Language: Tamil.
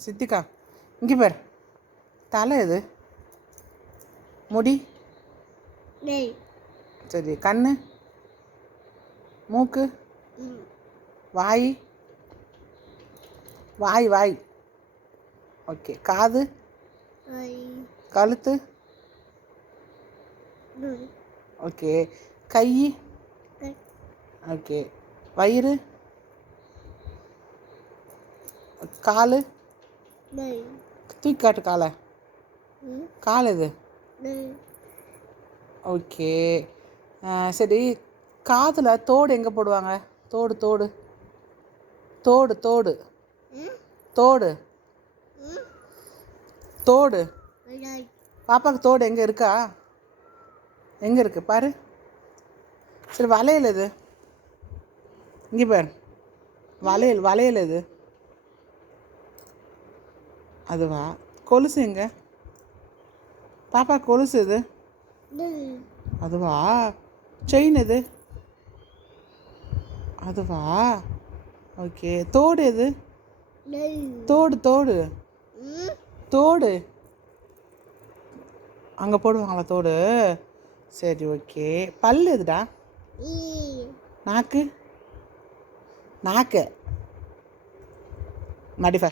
சித்திகா இங்கே பார். தலை எது? முடி சரி. கண்ணு, மூக்கு, வாய் வாய் வாய் ஓகே. காது, கழுத்து ஓகே. கை ஓகே. வயிறு, கால், தூக்கி காட்டு காலை. கால் எது? ஓகே. சரி. காதில் தோடு எங்கே போடுவாங்க? தோடு தோடு தோடு தோடு தோடு தோடு பாப்பாவுக்கு தோடு எங்கே இருக்கா? எங்கே இருக்குது பாரு. சரி. வளையல் எது? இங்கே பாரு. வளையல் வளையல் எது? அதுவா? கொலுசு எங்கே? பாப்பா கொலுசு எது? அதுவா? செயின் எது? அதுவா? ஓகே. தோடு எது? தோடு தோடு தோடு அங்கே போடுவாங்களா தோடு? சரி. ஓகே. பல் எதுடா? நாக்கு நாக்கு மடிஃபா